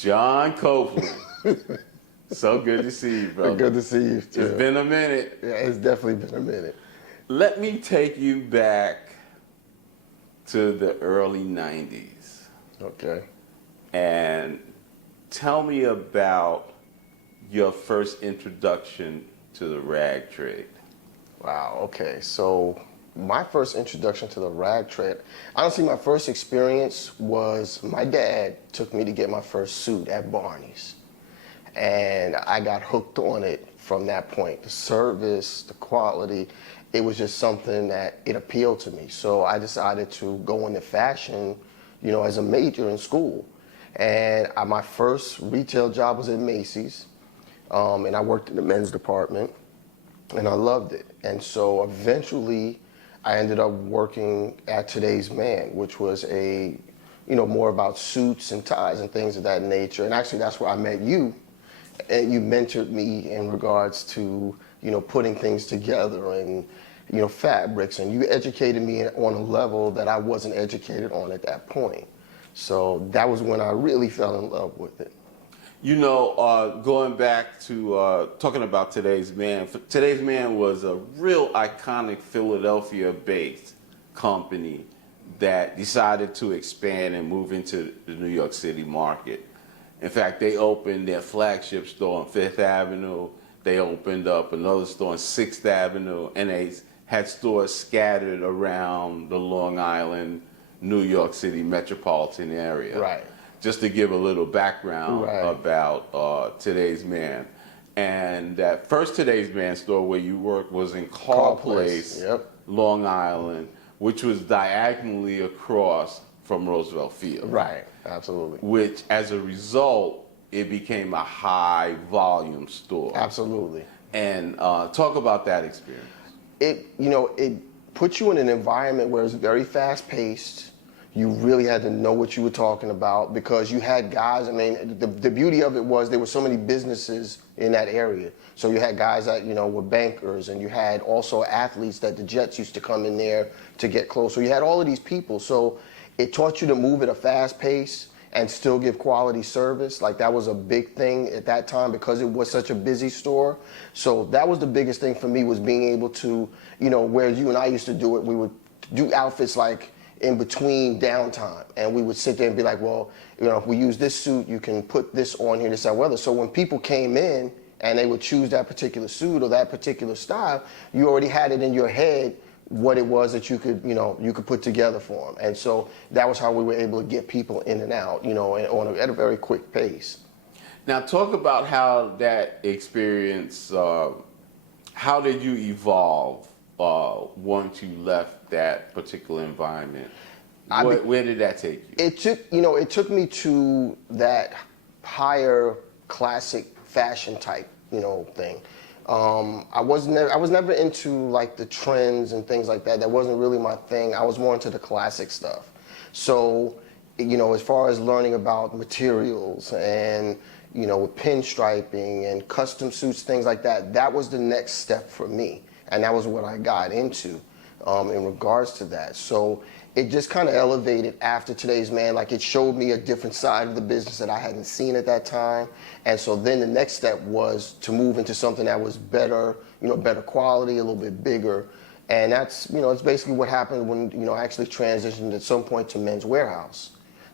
John Copeland. So good to see you, brother. Good to see you, too. It's been a minute. Yeah, it's definitely been a minute. Let me take you back to the early 90s. Okay. And tell me about your first introduction to the rag trade. Wow, okay. So my first introduction to the rag trade, honestly, my first experience was my dad took me to get my first suit at Barney's. And I got hooked on it from that point. The service, the quality, it was just something that it appealed to me. So I decided to go into fashion, as a major in school. And my first retail job was at Macy's, and I worked in the men's department, and I loved it. And so eventually, I ended up working at Today's Man, which was more about suits and ties and things of that nature. And actually, that's where I met you, and you mentored me in regards to, putting things together and, fabrics, and you educated me on a level that I wasn't educated on at that point. So that was when I really fell in love with it. Going back to talking about Today's Man, Today's Man was a real iconic Philadelphia-based company that decided to expand and move into the New York City market. In fact, they opened their flagship store on Fifth Avenue. They opened up another store on 6th Avenue, and they had stores scattered around the Long Island, New York City metropolitan area. Right. Just to give a little background about Today's Man. And that first Today's Man store where you worked was in Carr Place, yep. Long Island, which was diagonally across from Roosevelt Field. Right, absolutely. Which, as a result, it became a high volume store. Absolutely. And talk about that experience. It put you in an environment where it's very fast paced. You really had to know what you were talking about because you had guys, the beauty of it was there were so many businesses in that area. So you had guys that, were bankers, and you had also athletes that the Jets used to come in there to get close. So you had all of these people. So it taught you to move at a fast pace and still give quality service. Like that was a big thing at that time because it was such a busy store. So that was the biggest thing for me, was being able to, where you and I used to do it, we would do outfits like in between downtime, and we would sit there and be like, well, if we use this suit, you can put this on here, this, that, weather. So when people came in and they would choose that particular suit or that particular style, you already had it in your head what it was that you could put together for them. And so that was how we were able to get people in and out, at a very quick pace. Now talk about how that experience, how did you evolve once you left that particular environment? Where did that take you? It took me to that higher classic fashion type, thing. I was never into like the trends and things like that. That wasn't really my thing. I was more into the classic stuff. So, as far as learning about materials and, with pinstriping and custom suits, things like that, that was the next step for me. And that was what I got into in regards to that. So it just kind of elevated after Today's Man. Like it showed me a different side of the business that I hadn't seen at that time. And so then the next step was to move into something that was better, better quality, a little bit bigger. And that's, it's basically what happened when, I actually transitioned at some point to Men's Warehouse.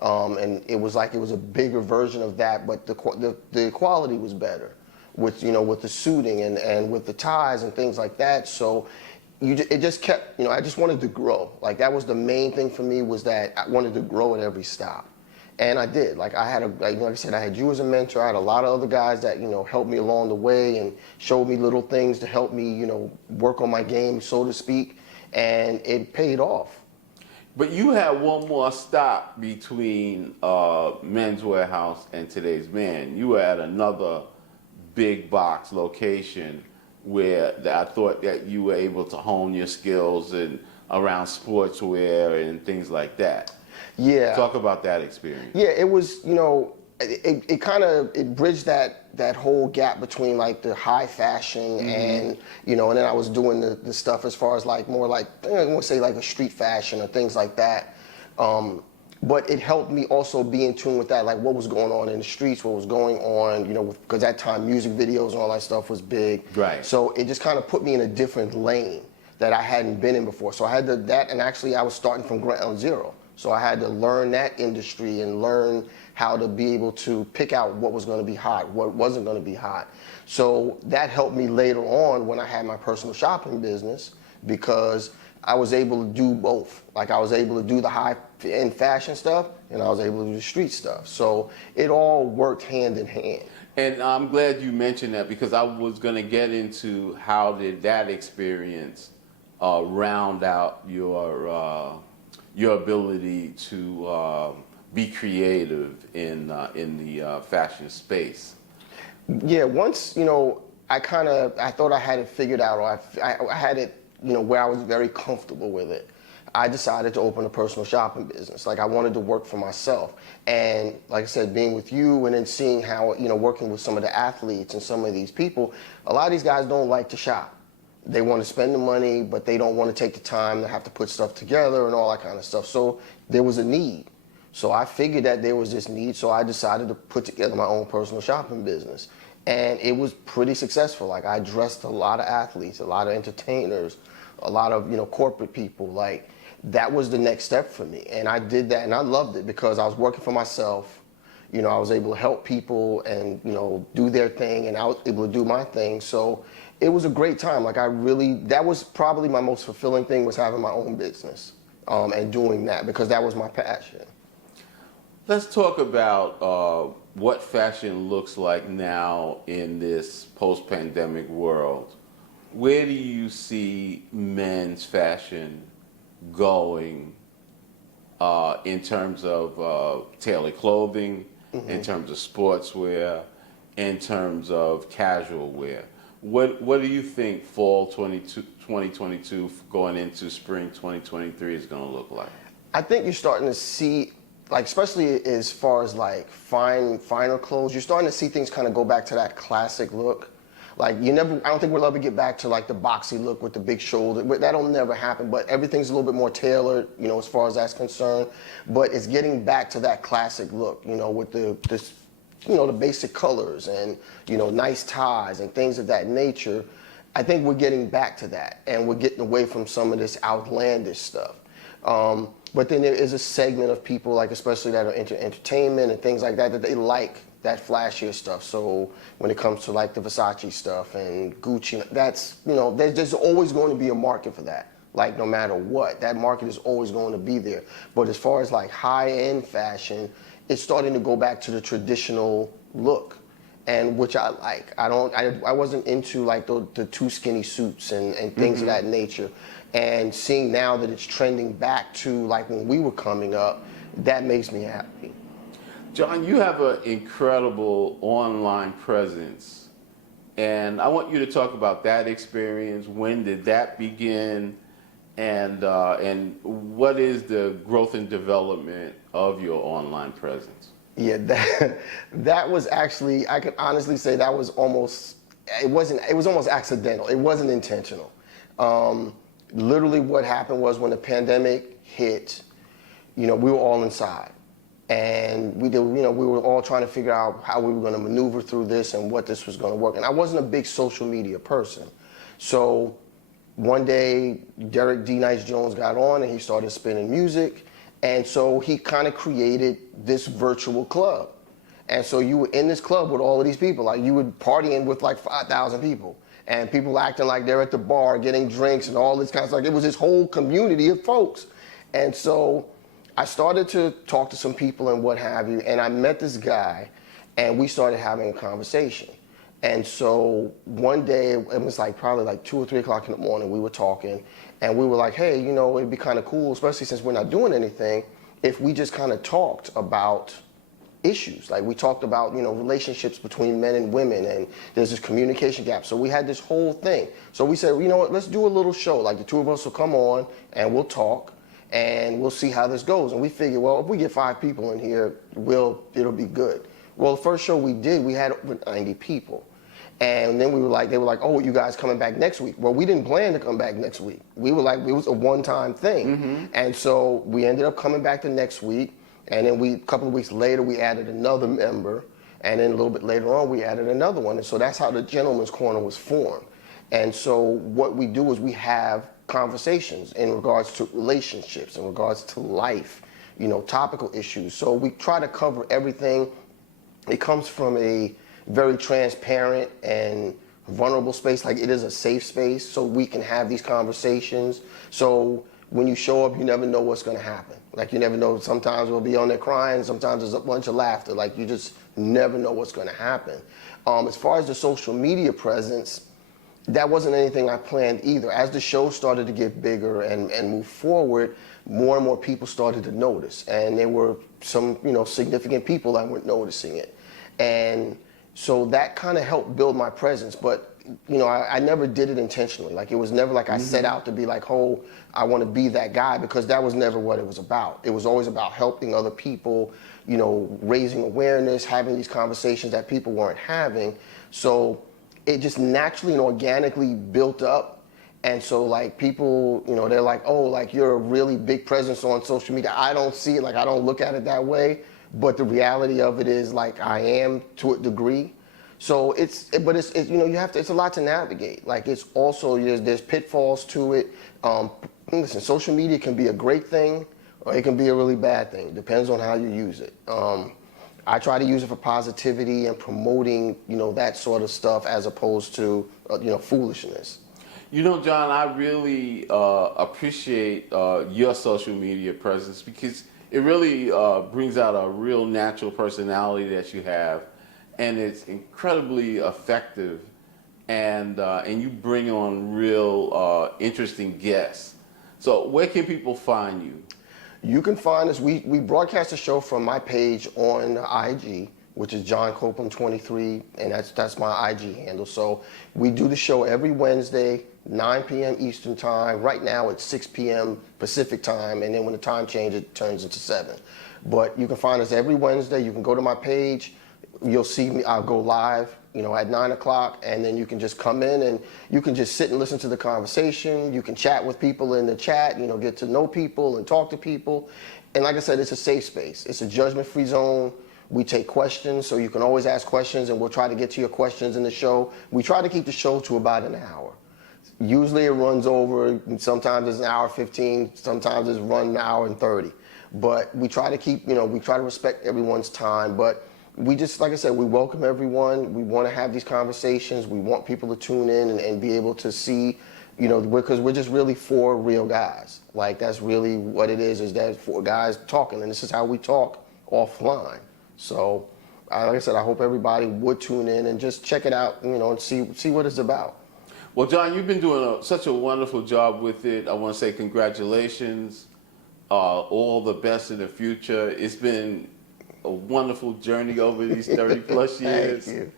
And it was like it was a bigger version of that, but the quality was better with, with the suiting and with the ties and things like that. So it just kept, I just wanted to grow. Like that was the main thing for me, was that I wanted to grow at every stop. And I did. Like I had like I said, I had you as a mentor. I had a lot of other guys that, helped me along the way and showed me little things to help me, work on my game, so to speak. And it paid off. But you had one more stop between Men's Warehouse and Today's Man. You were at another big box location where I thought that you were able to hone your skills and around sportswear and things like that. Yeah. Talk about that experience. Yeah, it was, it bridged that whole gap between like the high fashion and, and then I was doing the stuff as far as like more like, I want to say like a street fashion or things like that. but it helped me also be in tune with that, like what was going on in the streets, what was going on, you know, because at that time music videos and all that stuff was big. Right. So it just kind of put me in a different lane that I hadn't been in before. So I had and actually I was starting from ground zero. So I had to learn that industry and learn how to be able to pick out what was going to be hot, what wasn't going to be hot. So that helped me later on when I had my personal shopping business, because I was able to do both. Like I was able to do the high-end fashion stuff, and I was able to do the street stuff. So it all worked hand in hand. And I'm glad you mentioned that, because I was going to get into how did that experience round out your ability to be creative in the fashion space. Yeah, once, you know, I thought I had it figured out, or I had it, you know, where I was very comfortable with it. I decided to open a personal shopping business. Like I wanted to work for myself. And like I said, being with you and then seeing how, you know, working with some of the athletes and some of these people, a lot of these guys don't like to shop. They want to spend the money, but they don't want to take the time to have to put stuff together and all that kind of stuff. So there was a need. So I figured that there was this need, so I decided to put together my own personal shopping business. And it was pretty successful. Like I dressed a lot of athletes, a lot of entertainers, a lot of, you know, corporate people. Like that was the next step for me. And I did that and I loved it because I was working for myself. You know, I was able to help people and, you know, do their thing, and I was able to do my thing. So it was a great time. Like that was probably my most fulfilling thing, was having my own business and doing that, because that was my passion. Let's talk about what fashion looks like now in this post-pandemic world. Where do you see men's fashion going in terms of tailored clothing, in terms of sportswear, in terms of casual wear? What do you think fall 2022 going into spring 2023 is going to look like? I think you're starting to see, like, especially as far as like finer clothes, you're starting to see things kind of go back to that classic look. Like I don't think we'll ever get back to like the boxy look with the big shoulder. That'll never happen, but everything's a little bit more tailored, you know, as far as that's concerned. But it's getting back to that classic look, you know, with the basic colors and, you know, nice ties and things of that nature. I think we're getting back to that, and we're getting away from some of this outlandish stuff. But then there is a segment of people, like especially that are into entertainment and things like that, that they like that flashier stuff. So when it comes to like the Versace stuff and Gucci, that's, you know, there's always going to be a market for that. Like no matter what, that market is always going to be there. But as far as like high-end fashion, it's starting to go back to the traditional look, and which I like. I wasn't into like the too skinny suits and things of that nature. And seeing now that it's trending back to like when we were coming up, that makes me happy. John, you have an incredible online presence, and I want you to talk about that experience. When did that begin, and what is the growth and development of your online presence? Yeah, that was actually, I can honestly say that was almost, it was almost accidental. It wasn't intentional. Literally what happened was when the pandemic hit, you know, we were all inside. And we were all trying to figure out how we were going to maneuver through this and what this was going to work. And I wasn't a big social media person. So one day, Derek D. Nice Jones got on and he started spinning music. And so he kind of created this virtual club. And so you were in this club with all of these people. Like you were partying with like 5,000 people. And people acting like they're at the bar getting drinks and all this kind of stuff. It was this whole community of folks. And so I started to talk to some people and what have you, and I met this guy, and we started having a conversation. And so one day, it was like probably like 2 or 3 o'clock in the morning, we were talking, and we were like, hey, you know, it'd be kind of cool, especially since we're not doing anything, if we just kind of talked about issues. Like we talked about, you know, relationships between men and women, and there's this communication gap. So we had this whole thing. So we said, you know what, let's do a little show. Like the two of us will come on, and we'll talk. And we'll see how this goes. And we figured, well, if we get 5 people in here, it'll be good. Well, the first show we did, we had over 90 people. And then they were like, oh, you guys coming back next week? Well, we didn't plan to come back next week. We were like, it was a one-time thing. And so we ended up coming back the next week. And then a couple of weeks later, we added another member. And then a little bit later on, we added another one. And so that's how the Gentleman's Corner was formed. And so what we do is we have conversations in regards to relationships, in regards to life, you know, topical issues. So we try to cover everything. It comes from a very transparent and vulnerable space. Like, it is a safe space, so we can have these conversations. So when you show up, you never know what's going to happen. Like, you never know. Sometimes we'll be on there crying. Sometimes there's a bunch of laughter. Like, you just never know what's going to happen. As far as the social media presence, that wasn't anything I planned either. As the show started to get bigger and move forward, more and more people started to notice. And there were some, you know, significant people that weren't noticing it. And so that kind of helped build my presence. But, you know, I never did it intentionally. Like, it was never like I set out to be like, oh, I want to be that guy, because that was never what it was about. It was always about helping other people, you know, raising awareness, having these conversations that people weren't having. So it just naturally and organically built up. And so, like, people, you know, they're like, oh, like, you're a really big presence on social media. I don't see it, like, I don't look at it that way. But the reality of it is, like, I am to a degree. So it's you know, it's a lot to navigate. Like, it's also, there's pitfalls to it. Listen, social media can be a great thing, or it can be a really bad thing. Depends on how you use it. I try to use it for positivity and promoting, you know, that sort of stuff, as opposed to, you know, foolishness. You know, John, I really appreciate your social media presence, because it really brings out a real natural personality that you have, and it's incredibly effective, and you bring on real interesting guests. So where can people find you? You can find us. We broadcast the show from my page on IG, which is John Copeland 23, and that's my IG handle. So we do the show every Wednesday, 9 p.m. Eastern time. Right now it's 6 p.m. Pacific time, and then when the time changes, it turns into 7. But you can find us every Wednesday. You can go to my page. You'll see me. I'll go live, you know, at 9 o'clock, and then you can just come in and you can just sit and listen to the conversation. You can chat with people in the chat, you know, get to know people and talk to people. And like I said, it's a safe space. It's a judgment-free zone. We take questions, so you can always ask questions, and we'll try to get to your questions in the show. We try to keep the show to about an hour. Usually it runs over. Sometimes it's an hour 15. Sometimes it's run an hour and 30. But we try to keep, you know, we try to respect everyone's time. But we just, like I said, we welcome everyone. We want to have these conversations. We want people to tune in and be able to see, you know, because we're just really 4 real guys. Like, that's really what it is that 4 guys talking, and this is how we talk offline. So, like I said, I hope everybody would tune in and just check it out, you know, and see what it's about. Well, John, you've been doing such a wonderful job with it. I want to say congratulations. All the best in the future. It's been a wonderful journey over these 30 plus years. Thank you.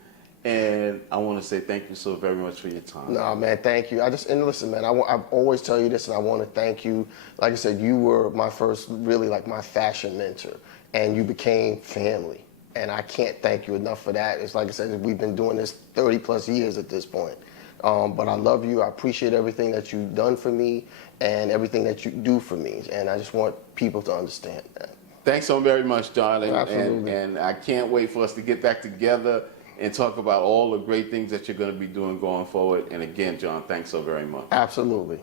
And I want to say thank you so very much for your time. No, man, thank you. And listen, man, I always tell you this, and I want to thank you. Like I said, you were my first, really, like, my fashion mentor, and you became family. And I can't thank you enough for that. It's like I said, we've been doing this 30 plus years at this point. But I love you. I appreciate everything that you've done for me and everything that you do for me. And I just want people to understand that. Thanks so very much, John. Absolutely. And I can't wait for us to get back together and talk about all the great things that you're going to be doing going forward. And again, John, thanks so very much. Absolutely.